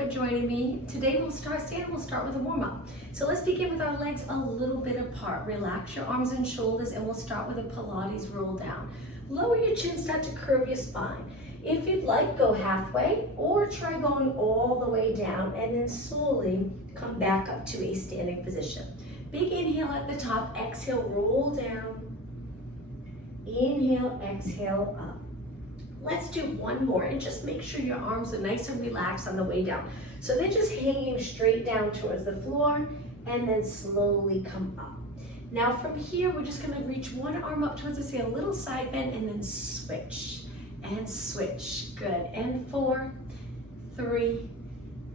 for joining me. Today we'll start with a warm-up. So let's begin with our legs a little bit apart. Relax your arms and shoulders and we'll start with a Pilates roll down. Lower your chin, start to curve your spine. If you'd like, go halfway or try going all the way down and then slowly come back up to a standing position. Big inhale at the top, exhale, roll down. Inhale, exhale, up. Let's do one more and just make sure your arms are nice and relaxed on the way down. So they're just hanging straight down towards the floor and then slowly come up. Now from here, we're just gonna reach one arm up towards the ceiling, a little side bend and then switch and switch. Good, and 4, 3,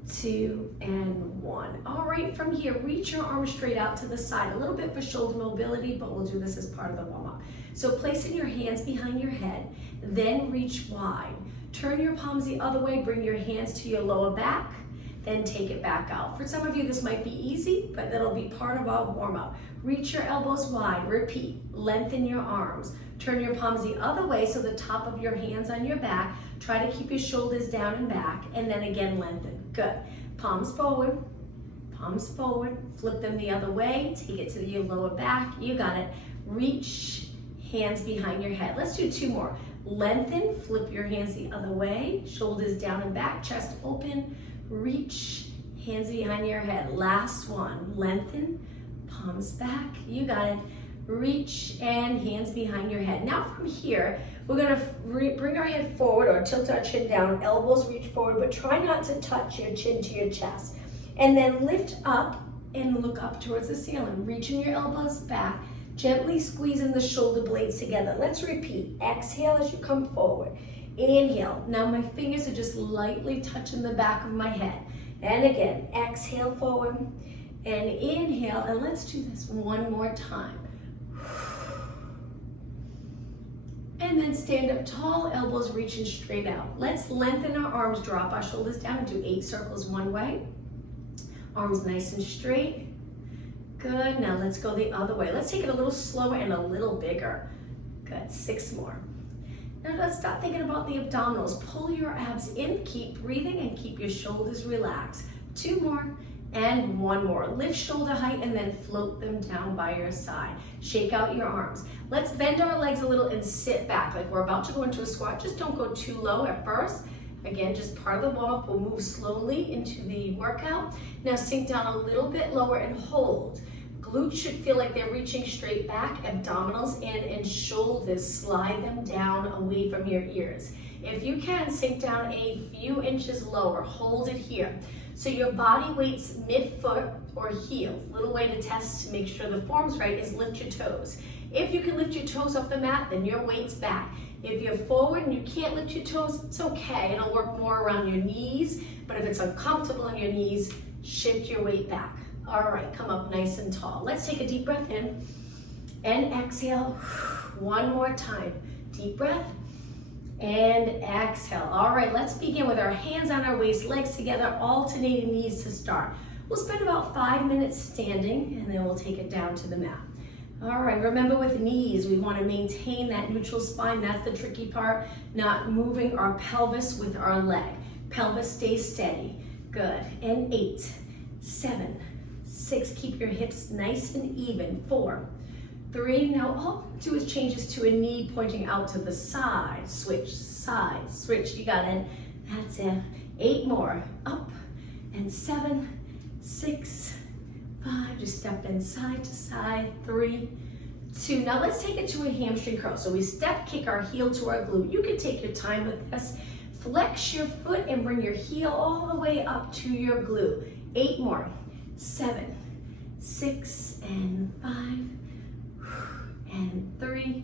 2, and 1. All right, from here, reach your arms straight out to the side, a little bit for shoulder mobility, but we'll do this as part of the warm-up. So placing your hands behind your head, then reach wide. Turn your palms the other way, bring your hands to your lower back, then take it back out. For some of you, this might be easy, but that'll be part of our warm-up. Reach your elbows wide, repeat, lengthen your arms. Turn your palms the other way so the top of your hands on your back. Try to keep your shoulders down and back, and then again lengthen. Good. Palms forward, flip them the other way, take it to your lower back, you got it. Reach, hands behind your head. Let's do 2 more. Lengthen, flip your hands the other way, shoulders down and back, chest open, reach, hands behind your head. Last one, lengthen, palms back, you got it. Reach and hands behind your head. Now from here, we're gonna bring our head forward or tilt our chin down, elbows reach forward, but try not to touch your chin to your chest. And then lift up and look up towards the ceiling. Reaching your elbows back, gently squeezing the shoulder blades together. Let's repeat. Exhale as you come forward. Inhale. Now my fingers are just lightly touching the back of my head. And again, exhale forward and inhale. And let's do this one more time. And then stand up tall, elbows reaching straight out. Let's lengthen our arms, drop our shoulders down and do 8 circles one way. Arms nice and straight. Good, now let's go the other way. Let's take it a little slower and a little bigger. Good, 6 more. Now let's stop thinking about the abdominals. Pull your abs in, keep breathing and keep your shoulders relaxed. 2 more. And 1 more. Lift shoulder height and then float them down by your side. Shake out your arms. Let's bend our legs a little and sit back like we're about to go into a squat. Just don't go too low at first. Again, just part of the warm-up. We'll move slowly into the workout. Now sink down a little bit lower and hold. Glutes should feel like they're reaching straight back. Abdominals and shoulders, slide them down away from your ears. If you can, sink down a few inches lower. Hold it here. So your body weight's mid-foot or heel. Little way to test to make sure the form's right is lift your toes. If you can lift your toes off the mat, then your weight's back. If you're forward and you can't lift your toes, it's okay. It'll work more around your knees, but if it's uncomfortable on your knees, shift your weight back. All right, come up nice and tall. Let's take a deep breath in and exhale. One more time. Deep breath. And exhale. All right, let's begin with our hands on our waist, legs together, alternating knees to start. We'll spend about 5 minutes standing and then we'll take it down to the mat. All right, remember with knees, we want to maintain that neutral spine. That's the tricky part, not moving our pelvis with our leg. Pelvis stays steady. Good. And 8, 7, 6, keep your hips nice and even. 4, 3, now all do is change this to a knee pointing out to the side. Switch, side, switch, you got it. That's it. 8 more, up, and 7, 6, 5, just step in side to side, 3, 2. Now let's take it to a hamstring curl. So we step kick our heel to our glute. You can take your time with this. Flex your foot and bring your heel all the way up to your glute. 8 more, 7, 6, and 5, and 3,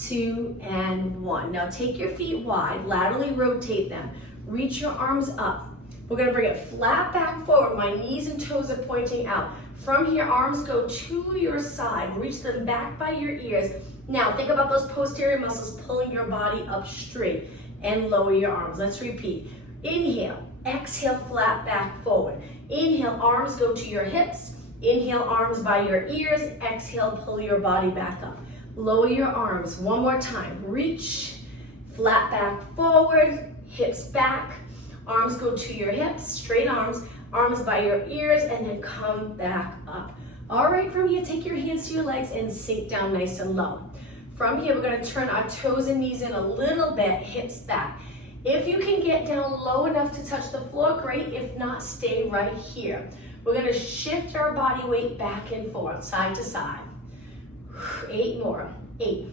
2, and 1. Now take your feet wide, laterally rotate them. Reach your arms up. We're gonna bring it flat back forward. My knees and toes are pointing out. From here, arms go to your side. Reach them back by your ears. Now think about those posterior muscles pulling your body up straight and lower your arms. Let's repeat. Inhale, exhale, flat back forward. Inhale, arms go to your hips. Inhale, arms by your ears. Exhale, pull your body back up. Lower your arms. One more time. Reach, flat back forward, hips back. Arms go to your hips, straight arms, arms by your ears, and then come back up. All right, from here, take your hands to your legs and sink down nice and low. From here, we're gonna turn our toes and knees in a little bit, hips back. If you can get down low enough to touch the floor, great. If not, stay right here. We're gonna shift our body weight back and forth, side to side. 8 more, 8,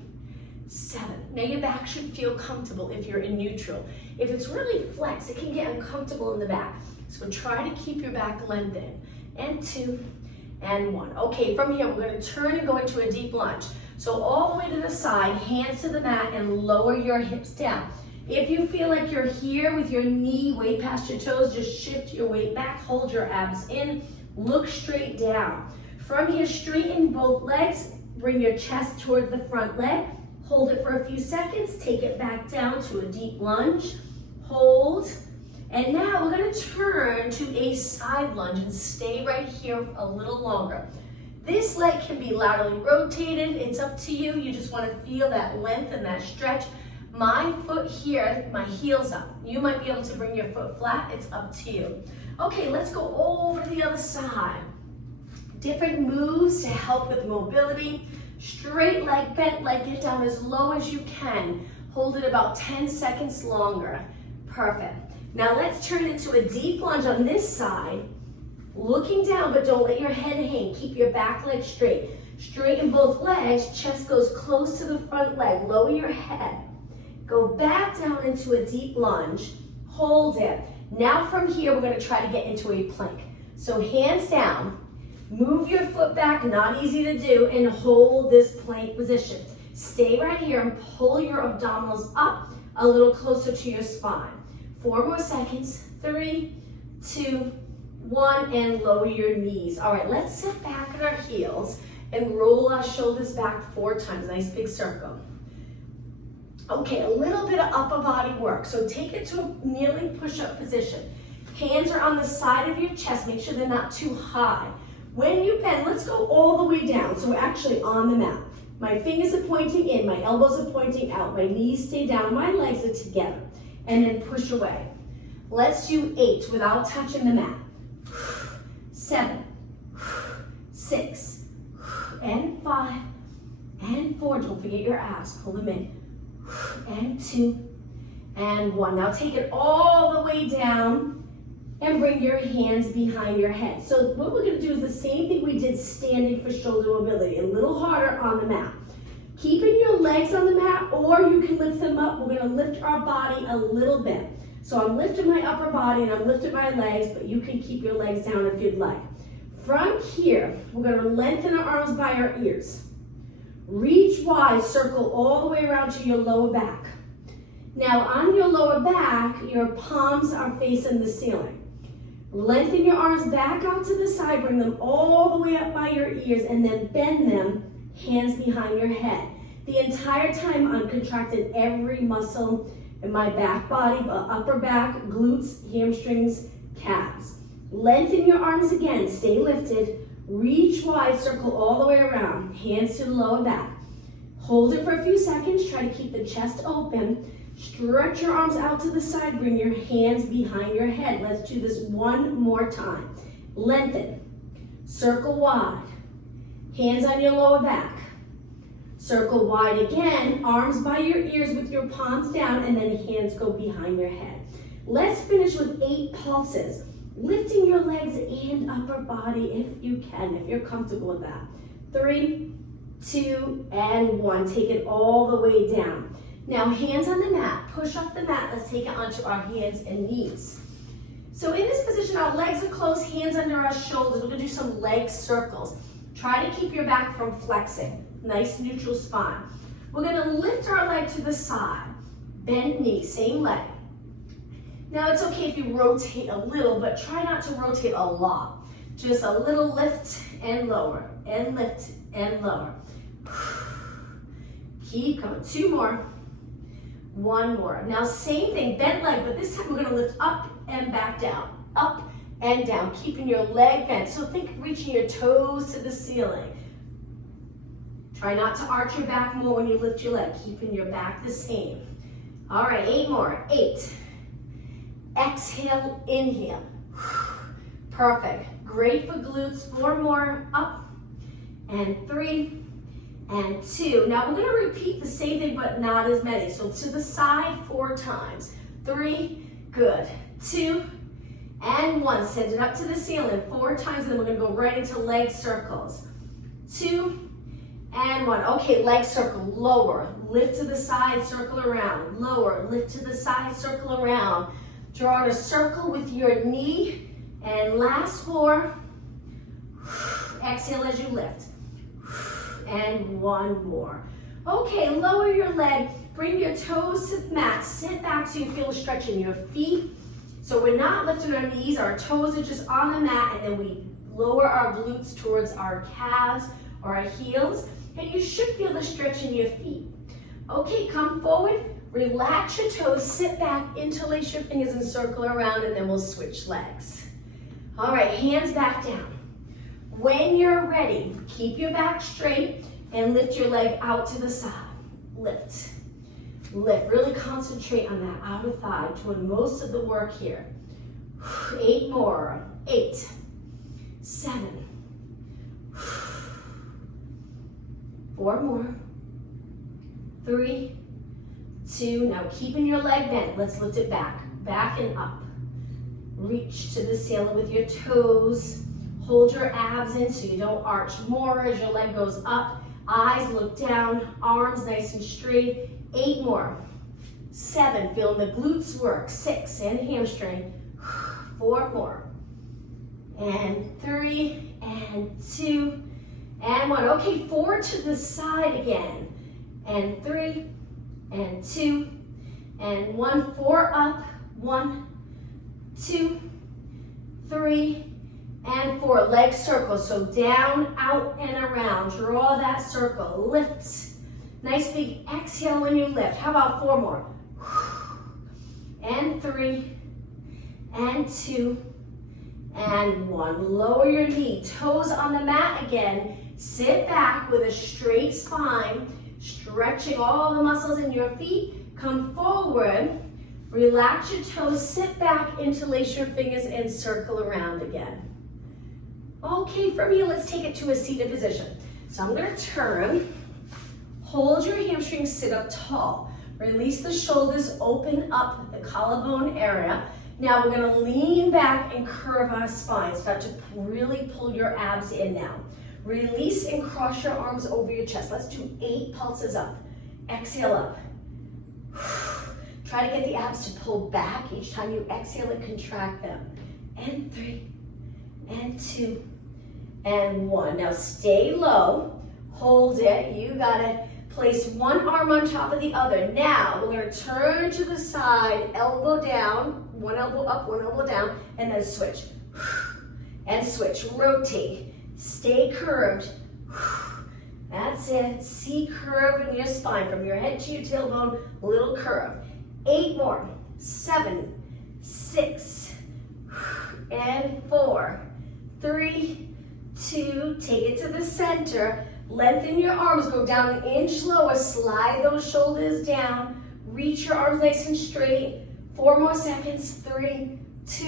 7. Now your back should feel comfortable if you're in neutral. If it's really flexed, it can get uncomfortable in the back. So try to keep your back lengthened. And 2, and 1. Okay, from here, we're gonna turn and go into a deep lunge. So all the way to the side, hands to the mat, and lower your hips down. If you feel like you're here with your knee way past your toes, just shift your weight back, hold your abs in, look straight down. From here, straighten both legs, bring your chest towards the front leg, hold it for a few seconds, take it back down to a deep lunge, hold, and now we're gonna turn to a side lunge and stay right here a little longer. This leg can be laterally rotated, it's up to you. You just wanna feel that length and that stretch. My foot here, my heel's up. You might be able to bring your foot flat, it's up to you. Okay, let's go over the other side. Different moves to help with mobility. Straight leg, bent leg, get down as low as you can. Hold it about 10 seconds longer. Perfect. Now let's turn into a deep lunge on this side. Looking down, but don't let your head hang. Keep your back leg straight. Straighten both legs, chest goes close to the front leg. Lower your head. Go back down into a deep lunge. Hold it. Now from here, we're gonna try to get into a plank. So hands down, move your foot back, not easy to do, and hold this plank position. Stay right here and pull your abdominals up a little closer to your spine. 4 more seconds, 3, 2, 1, and lower your knees. All right, let's sit back at our heels and roll our shoulders back 4 times, nice big circle. Okay, a little bit of upper body work. So take it to a kneeling push-up position. Hands are on the side of your chest, make sure they're not too high. When you bend, let's go all the way down. So we're actually on the mat. My fingers are pointing in, my elbows are pointing out, my knees stay down, my legs are together. And then push away. Let's do 8 without touching the mat. 7, 6, and 5, and 4. Don't forget your abs, pull them in. And 2, and 1. Now take it all the way down and bring your hands behind your head. So what we're gonna do is the same thing we did standing for shoulder mobility, a little harder on the mat. Keeping your legs on the mat, or you can lift them up. We're gonna lift our body a little bit. So I'm lifting my upper body and I'm lifting my legs, but you can keep your legs down if you'd like. From here, we're gonna lengthen our arms by our ears. Reach wide, circle all the way around to your lower back. Now on your lower back, your palms are facing the ceiling. Lengthen your arms back out to the side, bring them all the way up by your ears, and then bend them, hands behind your head. The entire time I'm contracting every muscle in my back body, upper back, glutes, hamstrings, calves. Lengthen your arms again, stay lifted. Reach wide, circle all the way around, hands to the lower back. Hold it for a few seconds, try to keep the chest open. Stretch your arms out to the side, bring your hands behind your head. Let's do this one more time. Lengthen, circle wide, hands on your lower back. Circle wide again, arms by your ears with your palms down, and then hands go behind your head. Let's finish with 8 pulses. Lifting your legs and upper body if you can, if you're comfortable with that. 3, 2, and 1. Take it all the way down. Now hands on the mat, push off the mat. Let's take it onto our hands and knees. So in this position, our legs are closed, hands under our shoulders. We're gonna do some leg circles. Try to keep your back from flexing. Nice neutral spine. We're gonna lift our leg to the side. Bend knee, same leg. Now it's okay if you rotate a little, but try not to rotate a lot. Just a little lift and lower, and lift and lower. Keep going, 2 more. 1 more. Now same thing, bent leg, but this time we're gonna lift up and back down. Up and down, keeping your leg bent. So think of reaching your toes to the ceiling. Try not to arch your back more when you lift your leg, keeping your back the same. All right, 8 more. 8, Exhale, inhale. Perfect. Great for glutes. 4 more. Up. And 3. And 2. Now we're going to repeat the same thing, but not as many. So to the side 4 times. 3. Good. 2. And 1. Send it up to the ceiling 4 times. And then we're going to go right into leg circles. 2. And 1. Okay, leg circle. Lower. Lift to the side. Circle around. Lower. Lift to the side. Circle around. Draw a circle with your knee. And last 4. Exhale as you lift. And 1 more. Okay, lower your leg. Bring your toes to the mat. Sit back so you feel a stretch in your feet. So we're not lifting our knees. Our toes are just on the mat. And then we lower our glutes towards our calves or our heels. And you should feel the stretch in your feet. Okay, come forward. Relax your toes. Sit back. Interlace your fingers and circle around. And then we'll switch legs. All right, hands back down. When you're ready, keep your back straight and lift your leg out to the side. Lift. Lift. Really concentrate on that outer thigh, doing most of the work here. 8 more. 8. 7. 4 more. 3. 2. Now keeping your leg bent. Let's lift it back. Back and up. Reach to the ceiling with your toes. Hold your abs in so you don't arch more as your leg goes up. Eyes look down, arms nice and straight. 8 more. 7, feeling the glutes work. 6, and hamstring. 4 more. And 3, and 2, and 1. Okay, 4 to the side again. And 3, and 2, and 1. 4 up. 1, 2, 3, and 4. Leg circle. So down, out, and around. Draw that circle. Lift. Nice big exhale when you lift. How about 4 more? And 3, and 2, and 1. Lower your knee. Toes on the mat again. Sit back with a straight spine. Stretching all the muscles in your feet. Come forward. Relax your toes. Sit back. Interlace your fingers and circle around again. Okay, from here, let's take it to a seated position. So I'm going to turn. Hold your hamstrings, sit up tall. Release the shoulders, open up the collarbone area. Now we're going to lean back and curve our spine. Start to really pull your abs in now. Release and cross your arms over your chest. Let's do 8 pulses up. Exhale up. Try to get the abs to pull back each time you exhale and contract them. And 3, and 2, and 1. Now stay low, hold it, you got it. Place one arm on top of the other. Now we're going to turn to the side, elbow down, one elbow up, one elbow down, and then switch. And switch, rotate, stay curved. That's it, see curve in your spine, from your head to your tailbone, little curve. 8 more, 7, 6, and 4, 3, 2, take it to the center, lengthen your arms, go down an inch lower, slide those shoulders down, reach your arms nice and straight, 4 more seconds, 3, 2,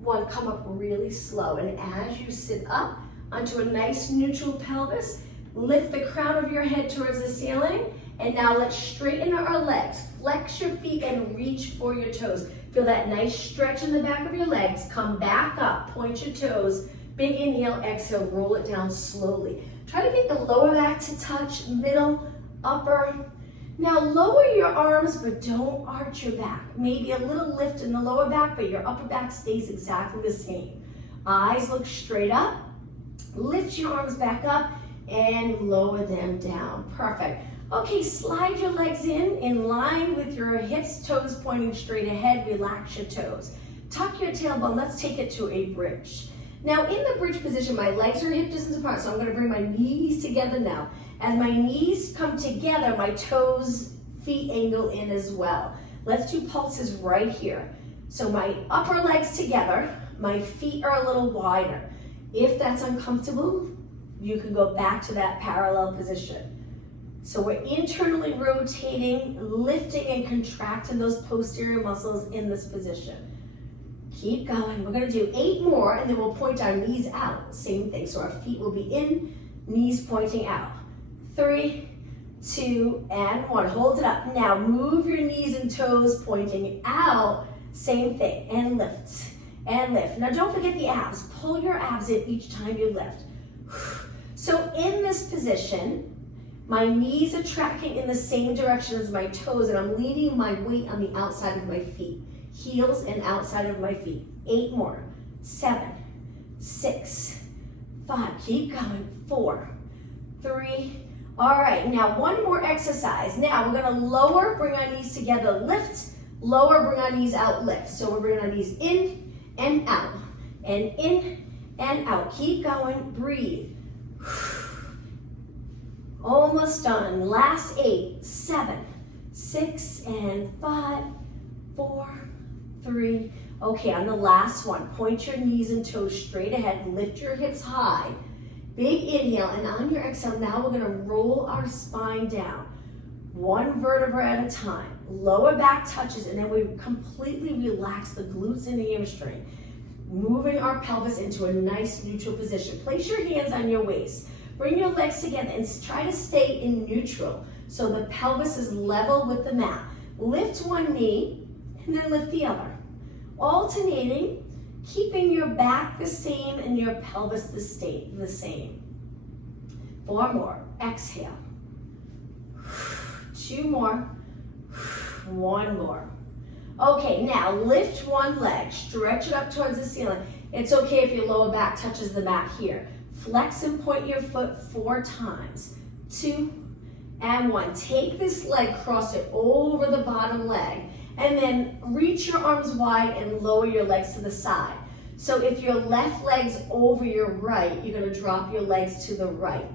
1, come up really slow, and as you sit up onto a nice neutral pelvis, lift the crown of your head towards the ceiling, and now let's straighten our legs, flex your feet and reach for your toes. Feel that nice stretch in the back of your legs, come back up, point your toes, big inhale, exhale, roll it down slowly. Try to get the lower back to touch, middle, upper. Now lower your arms, but don't arch your back. Maybe a little lift in the lower back, but your upper back stays exactly the same. Eyes look straight up, lift your arms back up, and lower them down. Perfect. Okay, slide your legs in line with your hips, toes pointing straight ahead. Relax your toes. Tuck your tailbone. Let's take it to a bridge. Now in the bridge position, my legs are hip distance apart, so I'm going to bring my knees together now. As my knees come together, my toes, feet angle in as well. Let's do pulses right here. So my upper legs together, my feet are a little wider. If that's uncomfortable, you can go back to that parallel position. So we're internally rotating, lifting and contracting those posterior muscles in this position. Keep going. We're gonna do 8 more and then we'll point our knees out. Same thing, so our feet will be in, knees pointing out. 3, 2, and 1. Hold it up. Now move your knees and toes pointing out. Same thing, and lift, and lift. Now don't forget the abs. Pull your abs in each time you lift. So in this position, my knees are tracking in the same direction as my toes, and I'm leaning my weight on the outside of my feet. Heels and outside of my feet. 8 more. 7, 6, 5. Keep going. 4, 3. All right, now one more exercise. Now we're gonna lower, bring our knees together, lift, lower, bring our knees out, lift. So we're bringing our knees in and out, and in and out. Keep going, breathe. Almost done. Last 8, 7, 6, and 5, 4, 3. Okay, on the last one, point your knees and toes straight ahead, lift your hips high. Big inhale, and on your exhale, now we're gonna roll our spine down. 1 vertebra at a time. Lower back touches, and then we completely relax the glutes and the hamstring, moving our pelvis into a nice neutral position. Place your hands on your waist. Bring your legs together and try to stay in neutral so the pelvis is level with the mat. Lift one knee and then lift the other. Alternating, keeping your back the same and your pelvis the same. 4 more. Exhale. 2 more. 1 more. Okay, now lift one leg. Stretch it up towards the ceiling. It's okay if your lower back touches the mat here. Flex and point your foot 4 times. 2 and 1. Take this leg, cross it over the bottom leg, and then reach your arms wide and lower your legs to the side. So if your left leg's over your right, you're gonna drop your legs to the right.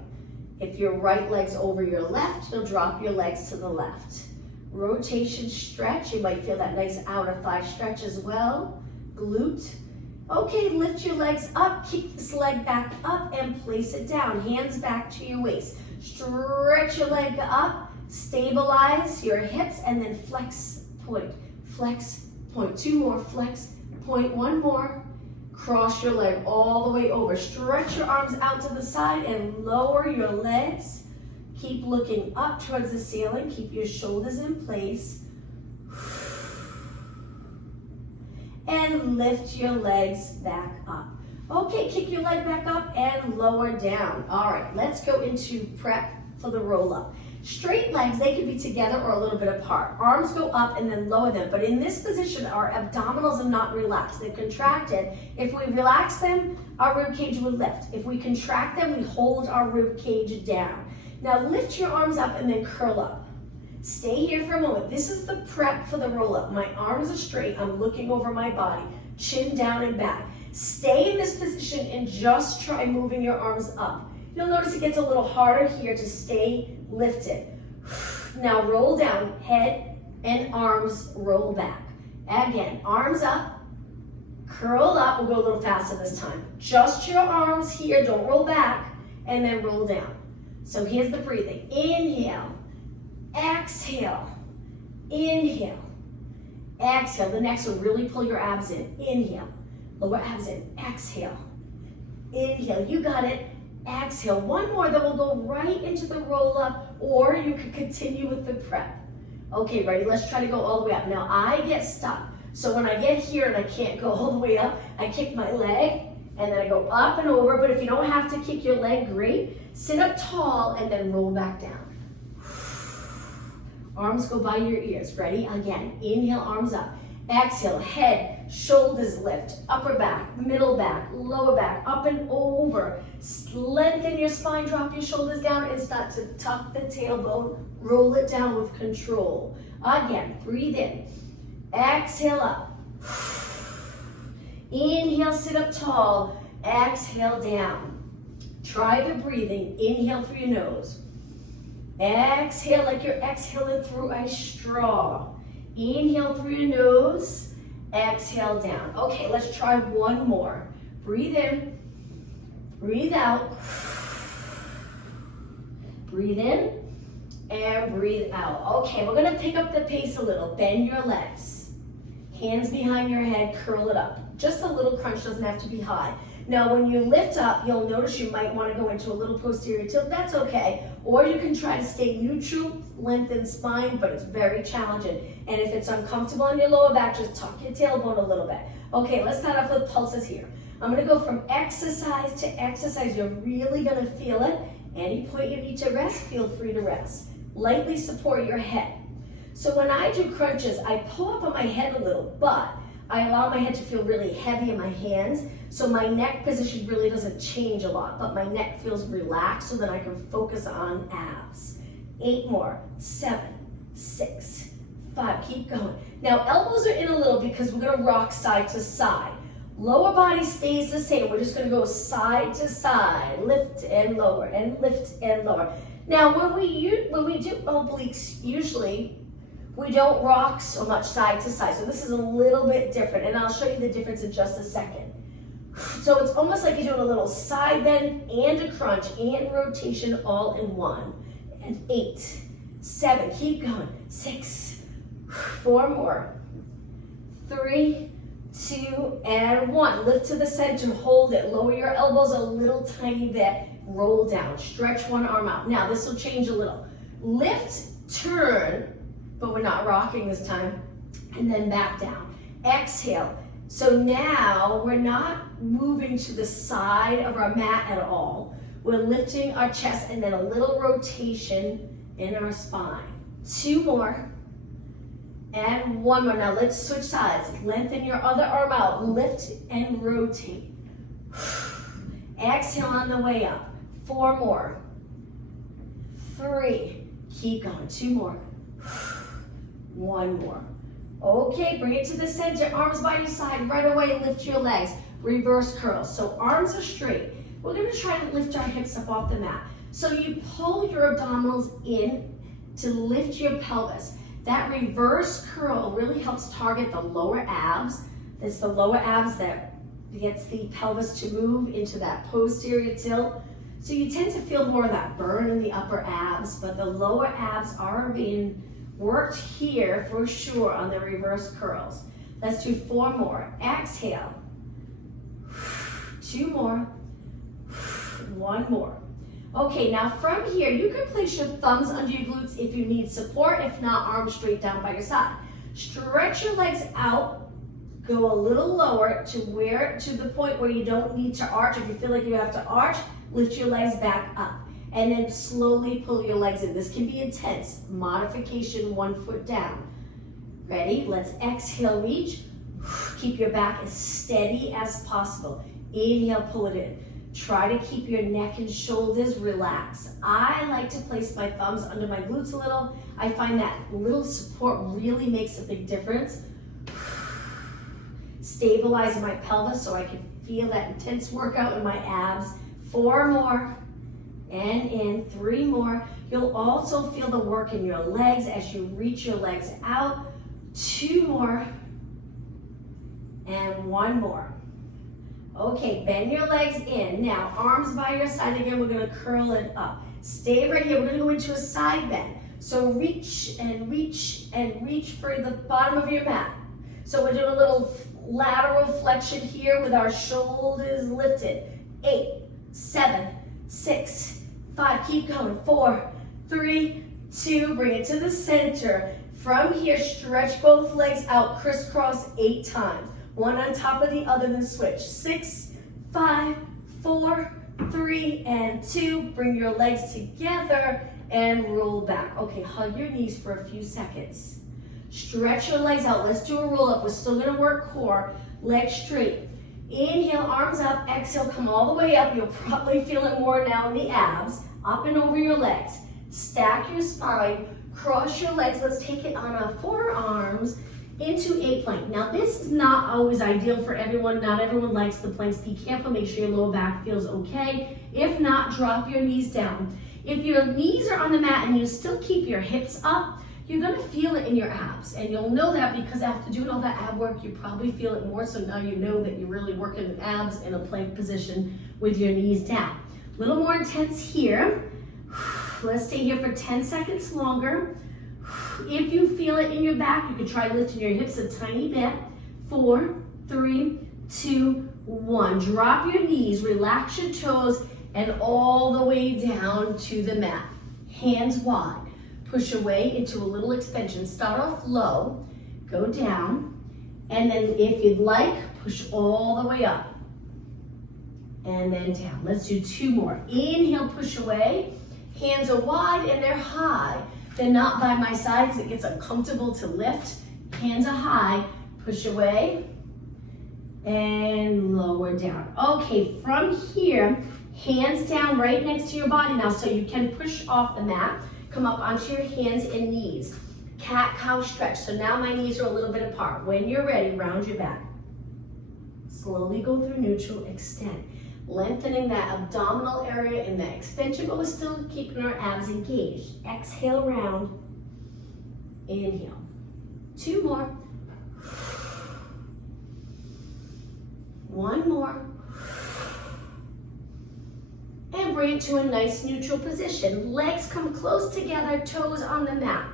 If your right leg's over your left, you'll drop your legs to the left. Rotation stretch, you might feel that nice outer thigh stretch as well. Glute. Okay, lift your legs up, keep this leg back up and place it down. Hands back to your waist. Stretch your leg up, stabilize your hips, and then flex, point, flex, point. 2 more, flex, point. 1 more. Cross your leg all the way over. Stretch your arms out to the side and lower your legs. Keep looking up towards the ceiling. Keep your shoulders in place. And lift your legs back up. Okay, kick your leg back up and lower down. All right, let's go into prep for the roll up. Straight legs, they can be together or a little bit apart. Arms go up and then lower them. But in this position, our abdominals are not relaxed. They're contracted. If we relax them, our rib cage will lift. If we contract them, we hold our rib cage down. Now lift your arms up and then curl up. Stay here for a moment. This is the prep for the roll up. My arms are straight. I'm looking over my body. Chin down and back. Stay in this position and just try moving your arms up. You'll notice it gets a little harder here to stay lifted. Now roll down, head and arms roll back. Again, arms up, curl up. We'll go a little faster this time. Just your arms here, don't roll back, and then roll down. So here's the breathing. Inhale, exhale, inhale, exhale. The next one, really pull your abs in. Inhale, lower abs in, exhale, inhale. You got it. Exhale. 1 more, then we'll go right into the roll up, or you could continue with the prep. Okay, ready? Let's try to go all the way up. Now I get stuck. So when I get here and I can't go all the way up, I kick my leg and then I go up and over. But if you don't have to kick your leg, great. Sit up tall and then roll back down. Arms go by your ears. Ready? Again. Inhale, arms up. Exhale, head, shoulders lift, upper back, middle back, lower back, up and over. Lengthen your spine, drop your shoulders down and start to tuck the tailbone. Roll it down with control. Again, breathe in. Exhale up. Inhale, sit up tall. Exhale down. Try the breathing. Inhale through your nose. Exhale like you're exhaling through a straw. Inhale through your nose, exhale down. Okay, let's try 1 more. Breathe in, breathe out, breathe in, and breathe out. Okay, we're gonna pick up the pace a little. Bend your legs, hands behind your head, curl it up. Just a little crunch, doesn't have to be high. Now when you lift up, you'll notice you might want to go into a little posterior tilt. That's okay. Or you can try to stay neutral, lengthen spine, but it's very challenging. And if it's uncomfortable on your lower back, just tuck your tailbone a little bit. Okay, let's start off with pulses here. I'm gonna go from exercise to exercise. You're really gonna feel it. Any point you need to rest, feel free to rest. Lightly support your head. So when I do crunches, I pull up on my head a little, but I allow my head to feel really heavy in my hands, so my neck position really doesn't change a lot, but my neck feels relaxed so that I can focus on abs. 8 more, 7, 6, 5, keep going. Now elbows are in a little because we're gonna rock side to side. Lower body stays the same. We're just gonna go side to side, lift and lower, and lift and lower. Now when we do obliques, usually we don't rock so much side to side. So this is a little bit different, and I'll show you the difference in just a second. So it's almost like you're doing a little side bend and a crunch and rotation all in one. And 8, 7, keep going. 6, 4 more. 3, 2, and 1. Lift to the center, hold it. Lower your elbows a little tiny bit. Roll down, stretch one arm out. Now this will change a little. Lift, turn, but we're not rocking this time, and then back down. Exhale. So now we're not moving to the side of our mat at all. We're lifting our chest and then a little rotation in our spine. 2 more, and 1 more. Now let's switch sides. Lengthen your other arm out, lift and rotate. Exhale on the way up. 4 more, 3, keep going, 2 more. 1 more. Okay, bring it to the center, arms by your side, right away, lift your legs, reverse curls. So arms are straight. We're gonna try to lift our hips up off the mat. So you pull your abdominals in to lift your pelvis. That reverse curl really helps target the lower abs. It's the lower abs that gets the pelvis to move into that posterior tilt. So you tend to feel more of that burn in the upper abs, but the lower abs are being worked here for sure on the reverse curls. Let's do 4 more. Exhale. 2 more. 1 more. Okay, now from here, you can place your thumbs under your glutes if you need support. If not, arms straight down by your side. Stretch your legs out. Go a little lower to the point where you don't need to arch. If you feel like you have to arch, lift your legs back up. And then slowly pull your legs in. This can be intense. Modification, 1 foot down. Ready? Let's exhale, reach. Keep your back as steady as possible. Inhale, pull it in. Try to keep your neck and shoulders relaxed. I like to place my thumbs under my glutes a little. I find that little support really makes a big difference. Stabilize my pelvis so I can feel that intense workout in my abs. 4 more. And in 3 more. You'll also feel the work in your legs as you reach your legs out. 2 more. And 1 more. Okay, bend your legs in. Now, arms by your side. Again, we're gonna curl it up. Stay right here. We're gonna go into a side bend. So reach and reach and reach for the bottom of your mat. So we're doing a little lateral flexion here with our shoulders lifted. 8, 7, 6, 5, keep going. 4, 3, 2, bring it to the center. From here, stretch both legs out, crisscross 8 times. 1 on top of the other, then switch. 6, 5, 4, 3, and 2. Bring your legs together and roll back. Okay, hug your knees for a few seconds. Stretch your legs out. Let's do a roll up. We're still gonna work core, legs straight. Inhale, arms up. Exhale, come all the way up. You'll probably feel it more now in the abs. Up and over your legs. Stack your spine. Cross your legs. Let's take it on our forearms into a plank. Now, this is not always ideal for everyone. Not everyone likes the planks. Be careful. Make sure your lower back feels okay. If not, drop your knees down. If your knees are on the mat and you still keep your hips up, you're gonna feel it in your abs, and you'll know that because after doing all that ab work, you probably feel it more, so now you know that you're really working abs in a plank position with your knees down. A little more intense here. Let's stay here for 10 seconds longer. If you feel it in your back, you can try lifting your hips a tiny bit. 4, 3, 2, 1. Drop your knees, relax your toes, and all the way down to the mat. Hands wide. Push away into a little extension. Start off low, go down, and then if you'd like, push all the way up. And then down. Let's do 2 more. Inhale, push away. Hands are wide and they're high. They're not by my side because it gets uncomfortable to lift. Hands are high. Push away and lower down. Okay, from here, hands down right next to your body now so you can push off the mat. Come up onto your hands and knees. Cat-cow stretch. So now my knees are a little bit apart. When you're ready, round your back. Slowly go through neutral, extend. Lengthening that abdominal area in that extension, but we're still keeping our abs engaged. Exhale, round. Inhale. 2 more. 1 more. And bring it to a nice neutral position. Legs come close together, toes on the mat.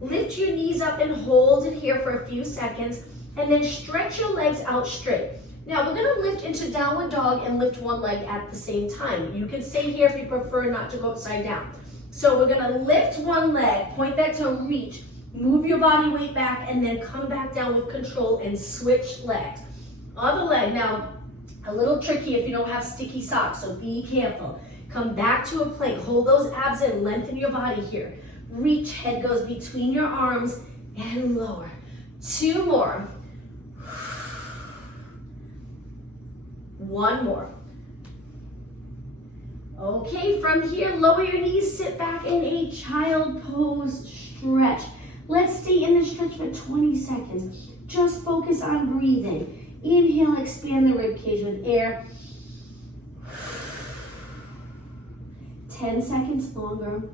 Lift your knees up and hold it here for a few seconds, and then stretch your legs out straight. Now we're gonna lift into downward dog and lift one leg at the same time. You can stay here if you prefer not to go upside down. So we're gonna lift one leg, point that toe, reach, move your body weight back, and then come back down with control and switch legs. Other leg, now a little tricky if you don't have sticky socks, so be careful. Come back to a plank, hold those abs in, lengthen your body here. Reach, head goes between your arms and lower. 2 more. 1 more. Okay, from here, lower your knees, sit back in a child pose stretch. Let's stay in this stretch for 20 seconds. Just focus on breathing. Inhale, expand the rib cage with air. 10 seconds longer.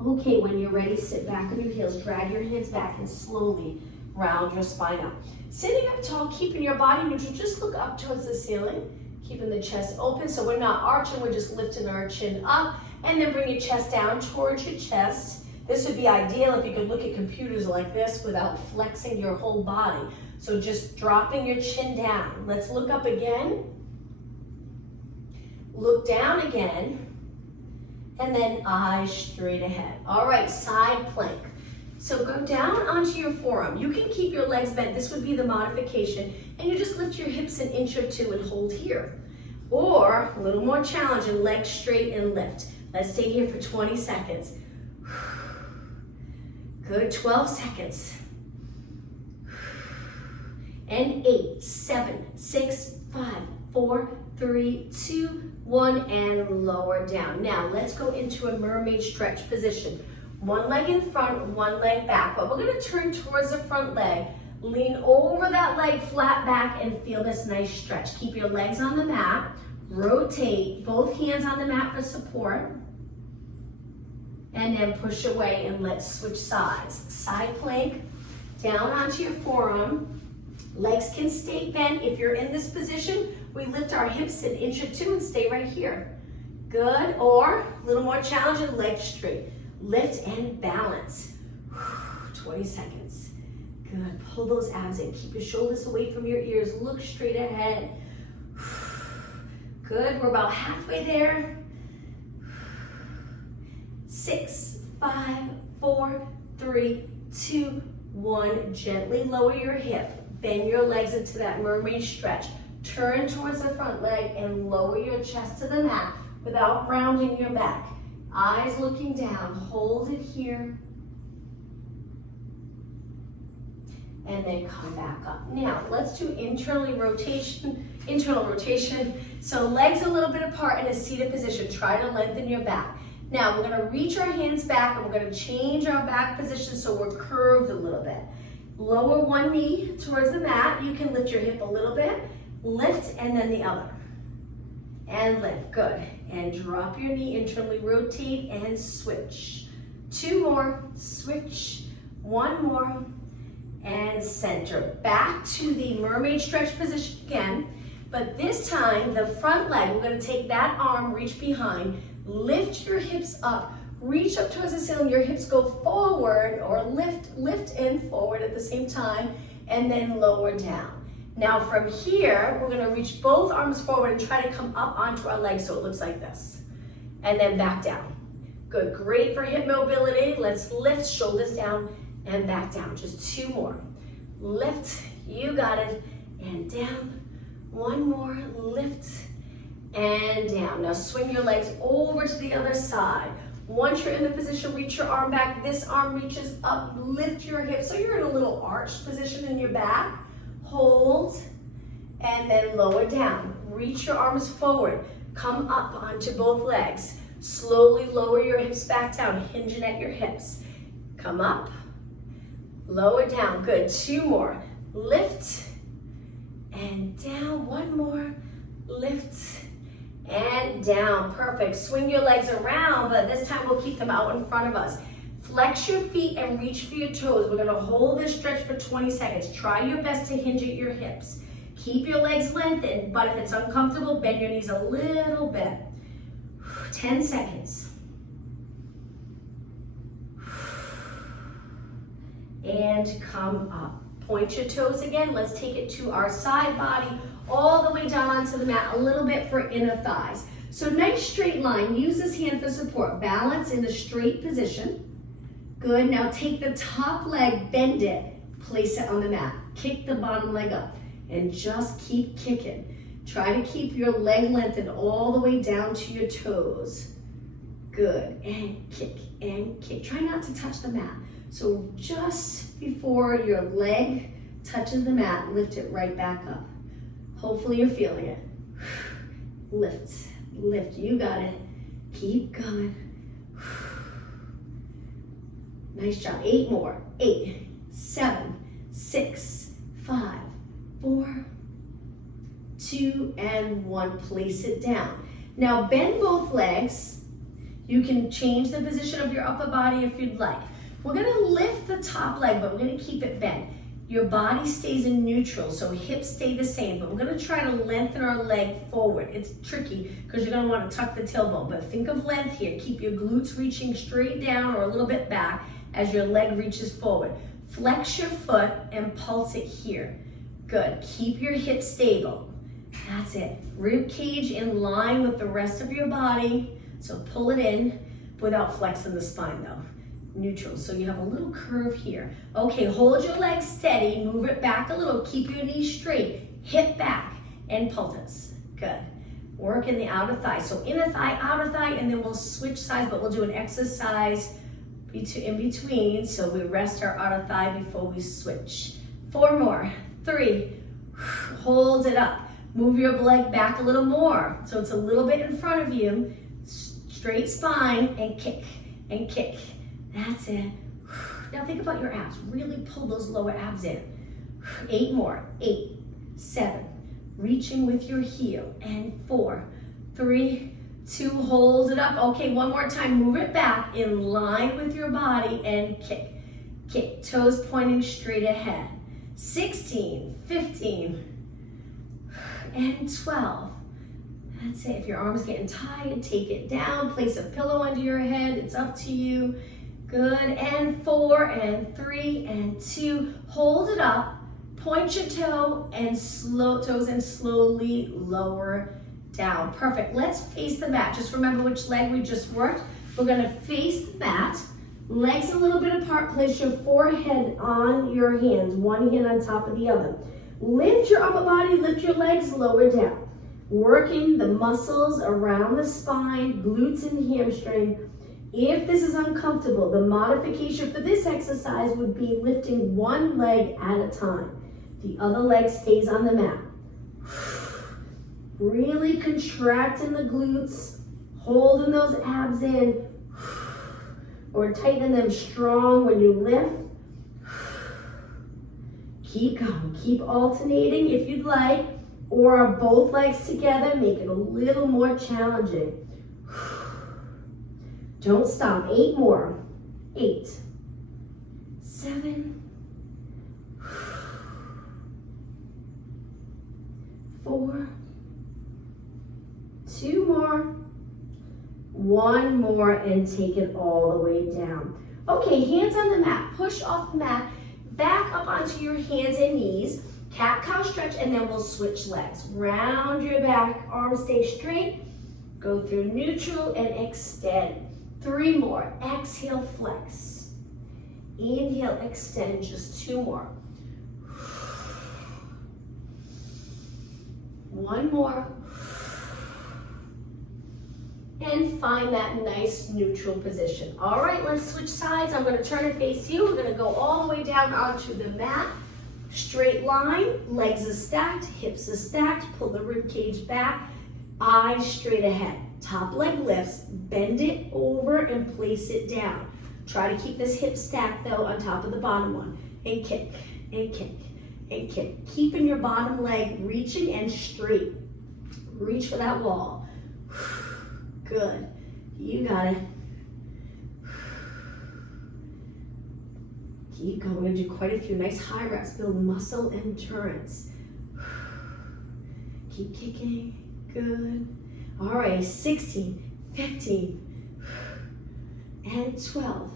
Okay, when you're ready, sit back on your heels, drag your hands back and slowly round your spine up. Sitting up tall, keeping your body neutral, just look up towards the ceiling, keeping the chest open so we're not arching, we're just lifting our chin up, and then bring your chest down towards your chest. This would be ideal if you could look at computers like this without flexing your whole body. So just dropping your chin down. Let's look up again. Look down again. And then eyes straight ahead. All right, side plank. So go down onto your forearm. You can keep your legs bent. This would be the modification. And you just lift your hips an inch or 2 and hold here. Or, a little more challenging, legs straight and lift. Let's stay here for 20 seconds. Good, 12 seconds. And 8, 7, 6, 5, 4, 3, 2, 1, and lower down. Now, let's go into a mermaid stretch position. 1 leg in front, 1 leg back. But we're gonna turn towards the front leg. Lean over that leg, flat back, and feel this nice stretch. Keep your legs on the mat. Rotate, both hands on the mat for support. And then push away and let's switch sides. Side plank, down onto your forearm. Legs can stay bent. If you're in this position, we lift our hips an inch or 2 and stay right here. Good, or a little more challenging, legs straight. Lift and balance. 20 seconds. Good, pull those abs in. Keep your shoulders away from your ears. Look straight ahead. Good, we're about halfway there. 6, 5, 4, 3, 2, 1. Gently lower your hip. Bend your legs into that mermaid stretch. Turn towards the front leg and lower your chest to the mat without rounding your back. Eyes looking down. Hold it here. And then come back up. Now, let's do internal rotation. So legs a little bit apart in a seated position. Try to lengthen your back. Now, we're gonna reach our hands back and we're gonna change our back position so we're curved a little bit. Lower one knee towards the mat. You can lift your hip a little bit. Lift and then the other. And lift, good. And drop your knee, internally rotate and switch. 2 more, switch. 1 more, and center. Back to the mermaid stretch position again. But this time, the front leg, we're gonna take that arm, reach behind, lift your hips up, Reach up towards the ceiling, your hips go forward or lift and forward at the same time, and then lower down. Now from here, we're gonna reach both arms forward and try to come up onto our legs so it looks like this. And then back down. Good, great for hip mobility. Let's lift, shoulders down and back down. Just 2 more. Lift, you got it, and down. 1 more, lift, and down. Now swing your legs over to the other side. Once you're in the position, reach your arm back. This arm reaches up, lift your hips. So you're in a little arched position in your back. Hold, and then lower down. Reach your arms forward. Come up onto both legs. Slowly lower your hips back down, hinging at your hips. Come up, lower down. Good, 2 more. Lift, and down. 1 more, lift, and down. Perfect. Swing your legs around, but this time we'll keep them out in front of us. Flex your feet and reach for your toes. We're gonna hold this stretch for 20 seconds. Try your best to hinge at your hips. Keep your legs lengthened, but if it's uncomfortable, bend your knees a little bit. 10 seconds. And come up. Point your toes again. Let's take it to our side body, all the way down onto the mat, a little bit for inner thighs. So nice straight line. Use this hand for support. Balance in a straight position. Good, now take the top leg, bend it, place it on the mat. Kick the bottom leg up and just keep kicking. Try to keep your leg lengthened all the way down to your toes. Good, and kick and kick. Try not to touch the mat. So just before your leg touches the mat, lift it right back up. Hopefully you're feeling it. Lift, lift, you got it. Keep going. Nice job. 8 more. 8, 7, 6, 5, 4, 2, and 1. Place it down. Now bend both legs. You can change the position of your upper body if you'd like. We're gonna lift the top leg, but we're gonna keep it bent. Your body stays in neutral, so hips stay the same, but we're gonna try to lengthen our leg forward. It's tricky because you're gonna wanna tuck the tailbone, but think of length here. Keep your glutes reaching straight down or a little bit back as your leg reaches forward. Flex your foot and pulse it here. Good, keep your hips stable. That's it. Rib cage in line with the rest of your body, so pull it in without flexing the spine though. Neutral, so you have a little curve here. Okay, hold your legs steady, move it back a little, keep your knees straight, hip back, and poultice. Good. Work in the outer thigh. So inner thigh, outer thigh, and then we'll switch sides, but we'll do an exercise in between, so we rest our outer thigh before we switch. 4 more. 3. Hold it up. Move your leg back a little more, so it's a little bit in front of you. Straight spine, and kick, and kick. That's it. Now think about your abs. Really pull those lower abs in. 8 more. 8, 7. Reaching with your heel. And 4, 3, 2. Hold it up. Okay, one more time. Move it back in line with your body and kick. Kick. Toes pointing straight ahead. 16, 15, and 12. That's it. If your arm's getting tired, take it down. Place a pillow under your head. It's up to you. Good, and 4, and 3, and 2. Hold it up, point your toes and slowly lower down. Perfect, let's face the mat. Just remember which leg we just worked. We're gonna face the mat, legs a little bit apart, place your forehead on your hands, one hand on top of the other. Lift your upper body, lift your legs, lower down. Working the muscles around the spine, glutes and hamstring. If this is uncomfortable, the modification for this exercise would be lifting one leg at a time. The other leg stays on the mat. Really contracting the glutes, holding those abs in, or tightening them strong when you lift. Keep going, keep alternating if you'd like, or both legs together, make it a little more challenging. Don't stop. 8 more. 8, 7, 4, 2 more, One more and take it all the way down. Okay, hands on the mat. Push off the mat. Back up onto your hands and knees. Cat-cow stretch, and then we'll switch legs. Round your back, arms stay straight. Go through neutral and extend. 3 more. Exhale, flex. Inhale, extend. Just 2 more. 1 more. And find that nice neutral position. All right, let's switch sides. I'm gonna turn and face you. We're gonna go all the way down onto the mat. Straight line, legs are stacked, hips are stacked, pull the rib cage back, eyes straight ahead. Top leg lifts, bend it over and place it down. Try to keep this hip stacked though on top of the bottom one. And kick, and kick, and kick. Keeping your bottom leg reaching and straight. Reach for that wall. Good. You got it. Keep going. We're going to do quite a few nice high reps. Build muscle endurance. Keep kicking. Good. All right. 16, 15, and 12.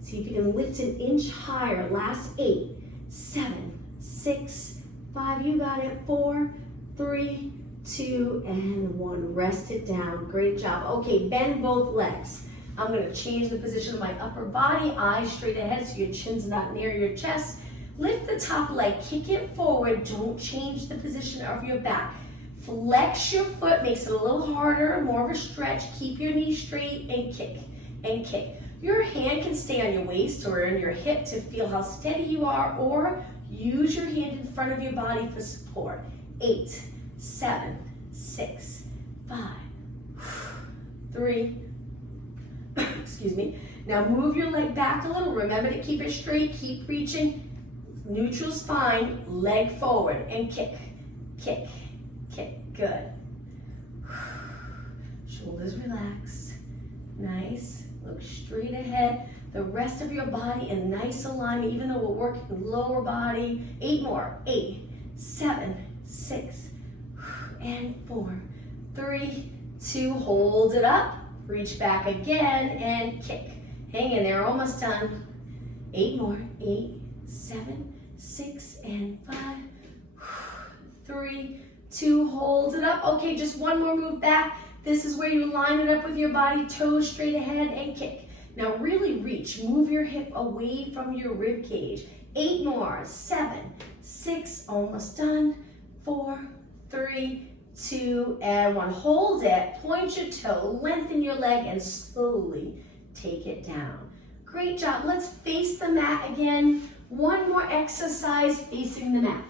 See if you can lift an inch higher. Last 8, 7, 6, 5. You got it. 4, 3, 2, and 1. Rest it down. Great job. Okay, bend both legs. I'm going to change the position of my upper body. Eyes straight ahead so your chin's not near your chest. Lift the top leg. Kick it forward. Don't change the position of your back. Flex your foot. Makes it a little harder, more of a stretch. Keep your knees straight and kick and kick. Your hand can stay on your waist or on your hip to feel how steady you are, or use your hand in front of your body for support. 8, 7, 6, 5, 3, excuse me. Now move your leg back a little. Remember to keep it straight, keep reaching. Neutral spine, leg forward, and kick, kick, kick. Good. Shoulders relaxed. Nice. Look straight ahead. The rest of your body in nice alignment, even though we're working lower body. 8 more. 8, 7, 6, and 4, 3, 2, hold it up, reach back again and kick. Hang in there, almost done. 8 more, 8, 7, 6, and 5, 3, 2, hold it up. Okay, just one more move back. This is where you line it up with your body, toes straight ahead and kick. Now really reach, move your hip away from your rib cage. 8 more, 7, 6, almost done. 4, 3, 2, and 1. Hold it, point your toe, lengthen your leg, and slowly take it down. Great job. Let's face the mat again. One more exercise facing the mat.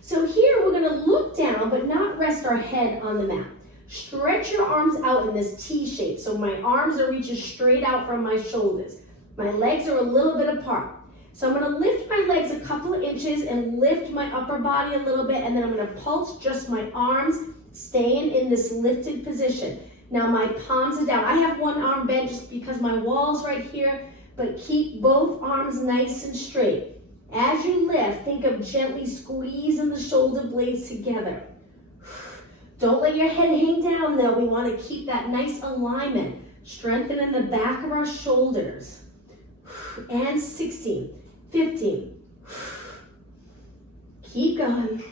So here we're going to look down, but not rest our head on the mat. Stretch your arms out in this T shape. So my arms are reaching straight out from my shoulders. My legs are a little bit apart. So I'm going to lift my legs a couple of inches and lift my upper body a little bit, and then I'm going to pulse just my arms, staying in this lifted position. Now my palms are down. I have one arm bent just because my wall's right here, but keep both arms nice and straight. As you lift, think of gently squeezing the shoulder blades together. Don't let your head hang down though. We want to keep that nice alignment, strengthening the back of our shoulders. And 16, 15. Keep going.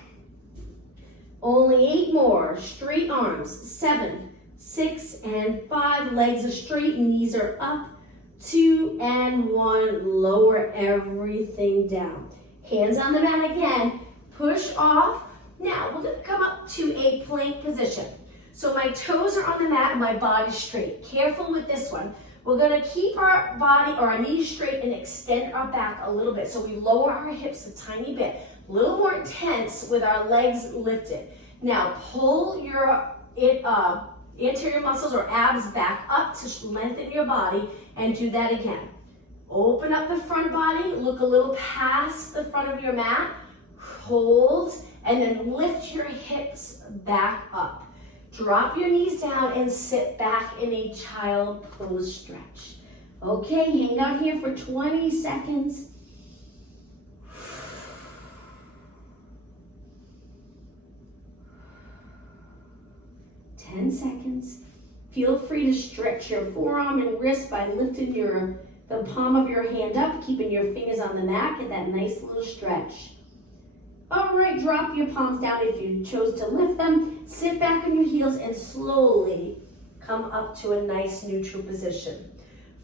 Only 8 more. Straight arms. 7, 6, and 5. Legs are straight, knees are up. 2 and 1. Lower everything down. Hands on the mat again. Push off. Now we're going to come up to a plank position. So my toes are on the mat and my body's straight. Careful with this one. We're going to keep our body or our knees straight and extend our back a little bit. So we lower our hips a tiny bit. A little more intense with our legs lifted. Now pull your anterior muscles or abs back up to lengthen your body, and do that again. Open up the front body, look a little past the front of your mat, hold, and then lift your hips back up. Drop your knees down and sit back in a child pose stretch. Okay, hang out here for 20 seconds. Ten seconds. Feel free to stretch your forearm and wrist by lifting the palm of your hand up, keeping your fingers on the mat. Get that nice little stretch. All right, drop your palms down if you chose to lift them. Sit back on your heels and slowly come up to a nice neutral position.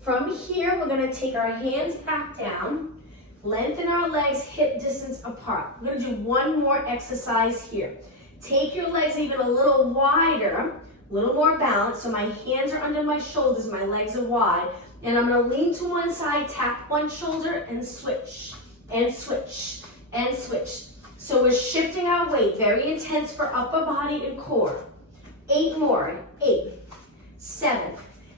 From here, we're gonna take our hands back down, lengthen our legs hip distance apart. We're gonna do one more exercise here. Take your legs even a little wider, a little more balanced, so my hands are under my shoulders, my legs are wide, and I'm gonna lean to one side, tap one shoulder, and switch, and switch, and switch. So we're shifting our weight, very intense for upper body and core. 8 more, 8, 7.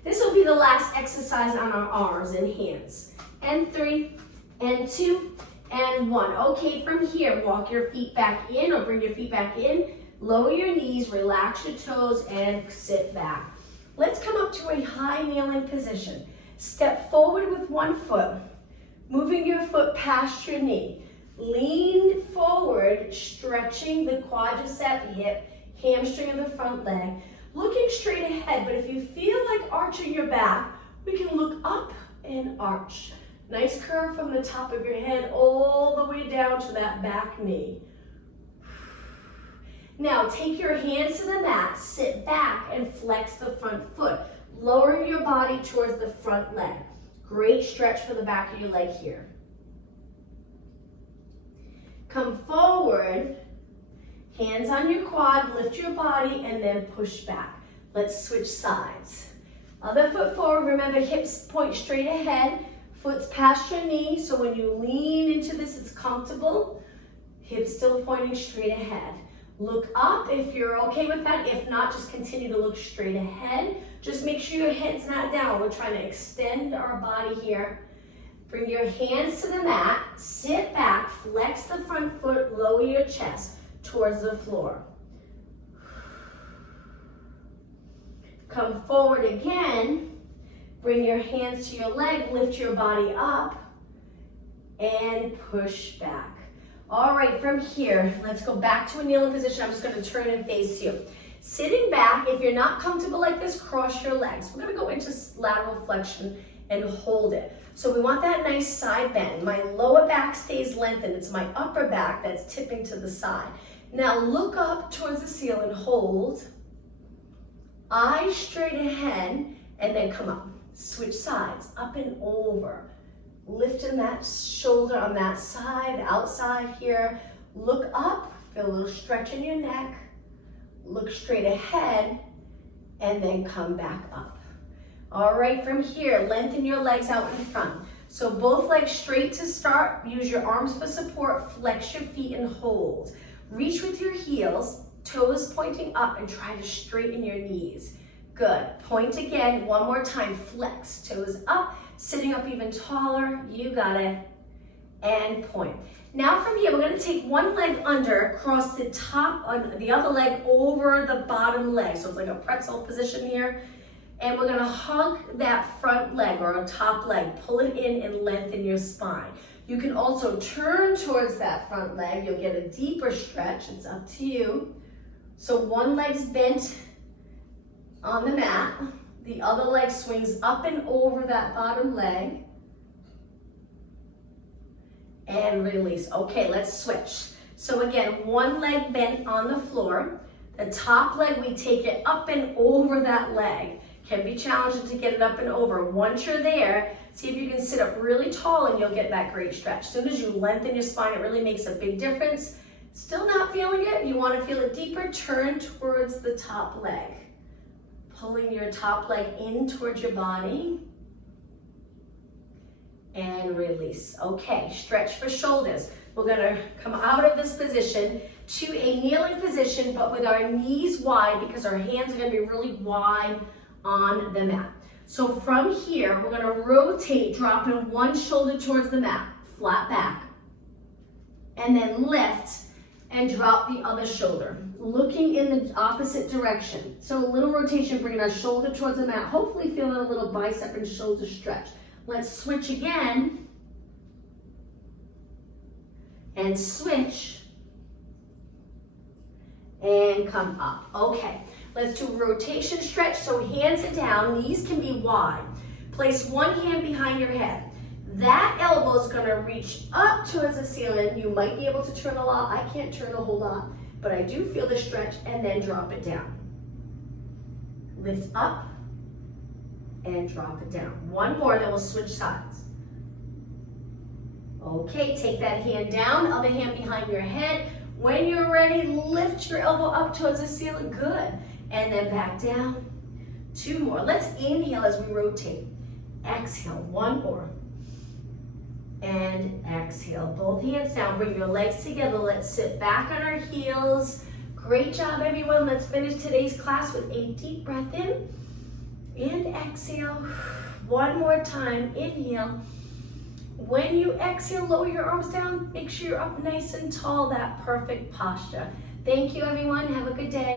This will be the last exercise on our arms and hands. And 3, and 2, and 1. Okay, from here, walk your feet back in or bring your feet back in. Lower your knees, relax your toes, and sit back. Let's come up to a high kneeling position. Step forward with one foot, moving your foot past your knee. Lean forward, stretching the quadricep, hip, hamstring of the front leg. Looking straight ahead, but if you feel like arching your back, we can look up and arch. Nice curve from the top of your head all the way down to that back knee. Now take your hands to the mat, sit back and flex the front foot, lowering your body towards the front leg. Great stretch for the back of your leg here. Come forward, hands on your quad, lift your body, and then push back. Let's switch sides. Other foot forward, remember hips point straight ahead, foot's past your knee, so when you lean into this, it's comfortable. Hips still pointing straight ahead. Look up if you're okay with that. If not, just continue to look straight ahead. Just make sure your head's not down. We're trying to extend our body here. Bring your hands to the mat, sit back, flex the front foot, lower your chest towards the floor. Come forward again, bring your hands to your leg, lift your body up, and push back. All right, from here, let's go back to a kneeling position. I'm just gonna turn and face you. Sitting back, if you're not comfortable like this, cross your legs. We're gonna go into lateral flexion and hold it. So we want that nice side bend. My lower back stays lengthened. It's my upper back that's tipping to the side. Now look up towards the ceiling, hold. Eyes straight ahead, and then come up. Switch sides, up and over. Lifting that shoulder on that side, outside here. Look up, feel a little stretch in your neck. Look straight ahead, and then come back up. All right, from here, lengthen your legs out in front. So both legs straight to start. Use your arms for support. Flex your feet and hold. Reach with your heels, toes pointing up, and try to straighten your knees. Good. Point again, one more time. Flex, toes up, sitting up even taller. You got it. And point. Now from here, we're going to take one leg under, cross the top on the other leg over the bottom leg. So it's like a pretzel position here. And we're gonna hug that front leg or a top leg, pull it in and lengthen your spine. You can also turn towards that front leg. You'll get a deeper stretch, it's up to you. So one leg's bent on the mat, the other leg swings up and over that bottom leg. And release. Okay, let's switch. So again, one leg bent on the floor. The top leg, we take it up and over that leg. Can be challenging to get it up and over. Once you're there, see if you can sit up really tall and you'll get that great stretch. As soon as you lengthen your spine, it really makes a big difference. Still not feeling it? You want to feel it deeper? Turn towards the top leg. Pulling your top leg in towards your body. And release. Okay, stretch for shoulders. We're going to come out of this position to a kneeling position, but with our knees wide because our hands are going to be really wide on the mat. So from here, we're going to rotate, dropping one shoulder towards the mat, flat back, and then lift and drop the other shoulder, looking in the opposite direction. So a little rotation, bringing our shoulder towards the mat, hopefully feeling a little bicep and shoulder stretch. Let's switch again, and switch, and come up. Okay. Let's do rotation stretch, so hands are down, knees can be wide. Place one hand behind your head. That elbow is gonna reach up towards the ceiling. You might be able to turn a lot. I can't turn a whole lot, but I do feel the stretch, and then drop it down. Lift up and drop it down. One more, then we'll switch sides. Okay, take that hand down, other hand behind your head. When you're ready, lift your elbow up towards the ceiling, good. And then back down. Two more. Let's inhale as we rotate. Exhale, one more. And exhale, both hands down. Bring your legs together. Let's sit back on our heels. Great job, everyone. Let's finish today's class with a deep breath in and exhale. One more time, inhale. When you exhale, lower your arms down. Make sure you're up nice and tall, that perfect posture. Thank you, everyone. Have a good day.